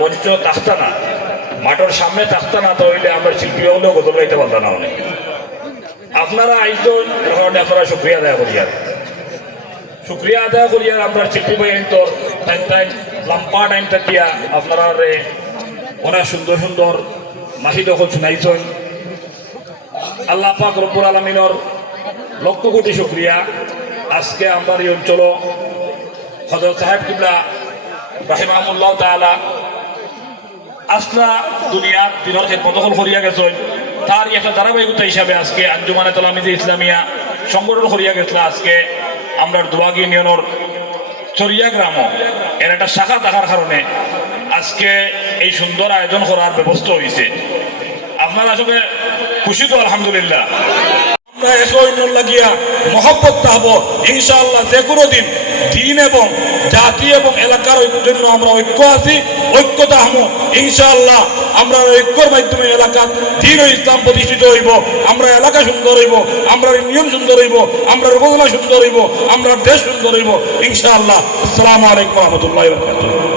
মঞ্চ তাখতা না মাঠের সামনে তাখতা না তাহলে আমরা শিল্পী হলেও গজল গাইতে পারতাম না অনেক। আপনারা আইতো কারণে আপনারা শুক্রিয়া আদায় করি আর। শুক্রিয়া আদায় করি আর আমরা শিল্পী ভাই আইতো, টাইম টাইম লম্বা টাইম থাকিয়া আপনারা অনেক সুন্দর সুন্দর মাহি দখল শুনাইছেন। আল্লাহ পাক রব্বুল আলমিনর লক্ষ কোটি শুক্রিয়া। আজকে আমরা এই অঞ্চল হজরত সাহেব কিবলা রাহিমাহুল্লাহ তাআলা আসলা দুনিয়ার দিনের খেদমত করিয়া গেছেন তার একটা ধারাবাহিকতা হিসাবে আজকে আঞ্জুমানে তলামিজে ইসলামিয়া সংগঠন করিয়া গেছিল আজকে আমরা দোয়াগি ইউনিয়নের চরিয়া গ্রাম এর একটা শাখা থাকার কারণে আজকে এই সুন্দর আয়োজন করার ব্যবস্থা হয়েছে আপনারা আসলে খুশি তো, আলহামদুলিল্লাহ। ইনশাআল্লাহ আমরা ঐক্যর মাধ্যমে ইসলাম প্রতিষ্ঠিত হইব। আমরা এলাকা সুন্দর হইব, আমরা নিয়ম সুন্দর হইব, আমরা উপজেলা সুন্দর হইব, আমরা দেশ সুন্দর হইব। ইনশাআল্লাহ। আসসালামু আলাইকুম রহমতুল্লাহ